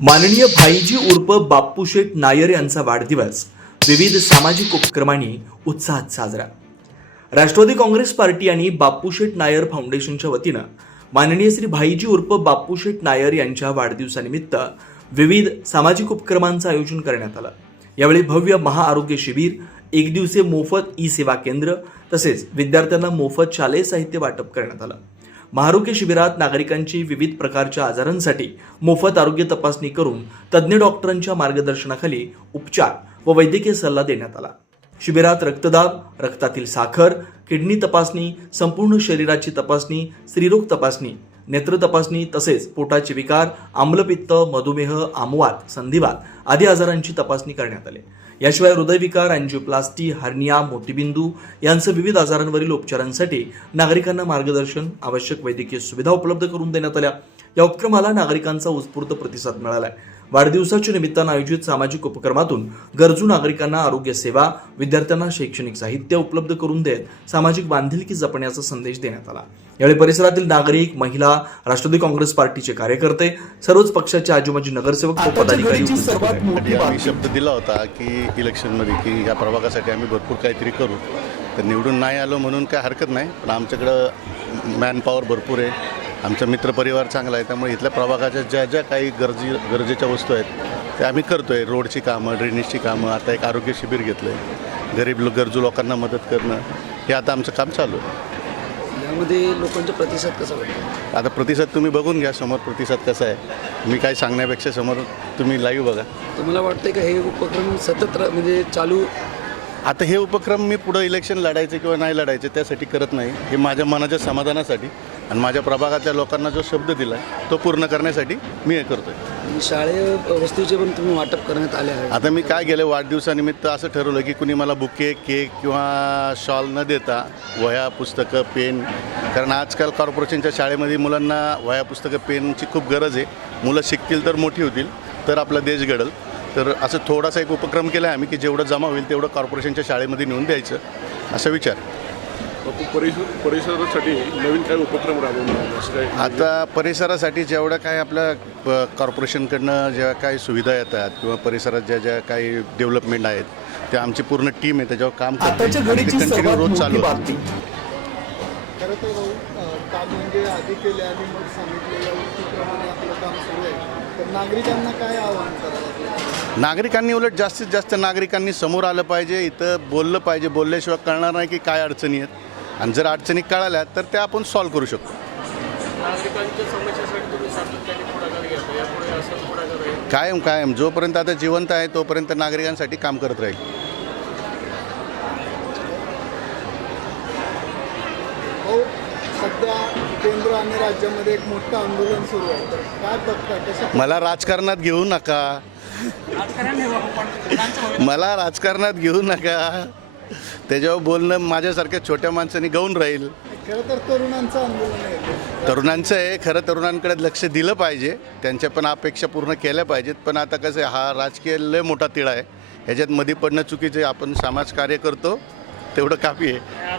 माननीय भाईजी उर्फ बाप्पूशेठ नायर यांचा वाढदिवस विविध सामाजिक उपक्रमांनी उत्साहात साजरा। राष्ट्रवादी काँग्रेस पार्टी आणि बाप्पूशेठ नायर फाउंडेशनच्या वतीनं माननीय श्री भाईजी उर्फ बाप्पूशेठ नायर यांच्या वाढदिवसानिमित्त विविध सामाजिक उपक्रमांचं आयोजन करण्यात आलं। यावेळी भव्य महाआरोग्य शिबिर, एक दिवसीय मोफत ई सेवा केंद्र तसेच विद्यार्थ्यांना मोफत शालेय साहित्य वाटप करण्यात आलं। महाआरोग्य शिबिरात नागरिकांची विविध प्रकारच्या आजारांसाठी मोफत आरोग्य तपासणी करून तज्ज्ञ डॉक्टरांच्या मार्गदर्शनाखाली उपचार व वैद्यकीय सल्ला देण्यात आला। शिबिरात रक्तदाब, रक्तातील साखर, किडनी तपासणी, संपूर्ण शरीराची तपासणी, स्त्रीरोग तपासणी, नेत्र तपासणी तसेच पोटाचे विकार, आम्लपित्त, मधुमेह, आमवात, संधिवात आदी आजारांची तपासणी करण्यात आली। याशिवाय हृदयविकार, अँजिओप्लास्टी, हर्निया, मोतीबिंदू यांसह विविध आजारांवरील उपचारांसाठी नागरिकांना मार्गदर्शन, आवश्यक वैद्यकीय सुविधा उपलब्ध करून देण्यात आल्या। या उपक्रमाला नागरिकांचा उत्स्फूर्त प्रतिसाद मिळाला आहे। वाढदिवसाच्या निमित्तानं आयोजित सामाजिक उपक्रमातून गरजू नागरिकांना आरोग्य सेवा, विद्यार्थ्यांना शैक्षणिक साहित्य उपलब्ध करून देत सामाजिक बांधिलकी जपण्याचा संदेश देण्यात आला। यावेळी परिसरातील नागरिक, महिला, राष्ट्रवादी काँग्रेस पार्टीचे कार्यकर्ते, सर्वच पक्षाचे आजूबाजू नगरसेवक व पदाधिकारी आम्ही शब्द दिला होता की इलेक्शनमध्ये की या प्रभागासाठी आम्ही भरपूर काहीतरी करू, तर निवडून नाही आलो म्हणून काय हरकत नाही, पण आमच्याकडं मॅनपॉवर भरपूर आहे, आमचा मित्रपरिवार चांगला आहे, त्यामुळे इथल्या प्रभागाच्या ज्या ज्या काही गरजेच्या वस्तू आहेत त्या आम्ही करतो आहे। रोडची कामं, ड्रेनेजची कामं, आता एक आरोग्य शिबिर घेतलं आहे, गरीब गरजू लोकांना मदत करणं, हे आता आमचं काम चालू आहे। यामध्ये लोकांचा प्रतिसाद कसा वाटतो? आता प्रतिसाद तुम्ही बघून घ्या, समोर प्रतिसाद कसा आहे, मी काय सांगण्यापेक्षा समोर तुम्ही लाईव्ह बघा। तुम्हाला वाटतंय का हे उपक्रम सतत म्हणजे चालू? आता हे उपक्रम मी पुढं इलेक्शन लढायचे किंवा नाही लढायचे त्यासाठी करत नाही, हे माझ्या मनाच्या समाधानासाठी आणि माझ्या प्रभागातल्या लोकांना जो शब्द दिला आहे तो पूर्ण करण्यासाठी मी हे करतो आहे। शाळेय वस्तूचे पण तुम्ही वाटप करण्यात आले आहे? आता मी काय केलं, वाढदिवसानिमित्त असं ठरवलं की कुणी मला बुके, केक किंवा शॉल न देता वह्या, पुस्तकं, पेन, कारण आजकाल कॉर्पोरेशनच्या शाळेमध्ये मुलांना वह्या, पुस्तकं, पेनची खूप गरज आहे। मुलं शिकतील तर मोठी होतील तर आपला देश घडेल, तर असं थोडासा एक उपक्रम केला आहे आम्ही की जेवढं जमा होईल तेवढं कॉर्पोरेशनच्या शाळेमध्ये नेऊन द्यायचं असा विचार। परिसरासाठी नवीन काय उपक्रम राबवणार? आता परिसरासाठी जेवढं काय आपल्या कॉर्पोरेशनकडनं ज्या काही सुविधा येतात किंवा परिसरात ज्या ज्या काही डेव्हलपमेंट आहेत त्या आमची पूर्ण टीम आहे त्याच्यावर काम करते, कंटिन्यू रोज चालू आहे। खरं तर काम म्हणजे आधी केले आणि मग सांगितले या उपक्रमाने आपलं काम सुरू आहे, तर नागरिकांना काय आवाहन करायला? नागरिकांनी उलट जास्तीत जास्त नागरिकांनी समोर आलं पाहिजे, इथं बोललं पाहिजे, बोलल्याशिवाय कळणार नाही की काय अडचणी आहेत, आणि जर अडचणी कळाल्या तर त्या आपण सॉल्व्ह करू शकतो। नागरिकांच्या समस्यासाठी तुम्ही सातत्याने पुढाकार घेता, यापुढे असंच पुढाकार आहे? कायम जोपर्यंत आता जिवंत आहे तोपर्यंत नागरिकांसाठी काम करत राहील। हो, सध्या केंद्र आणि राज्यामध्ये एक मोठं आंदोलन सुरू आहे, तर काय बघता कसं? मला राजकारणात घेऊ नका, मला राजकारणात घेऊ नका, त्याच्यावर बोलणं माझ्यासारख्या छोट्या माणसांनी गाऊन राहील। खरं तर तरुणांचं आंदोलन आहे, तरुणांचं आहे, खरं तरुणांकडे लक्ष दिलं पाहिजे, त्यांच्या पण अपेक्षा पूर्ण केल्या पाहिजेत, पण आता कसं आहे, हा राजकीय लय मोठा तिढा आहे, ह्याच्यात मध्ये पडणं चुकीचं आहे। आपण समाजकार्य करतो तेवढं काफी आहे।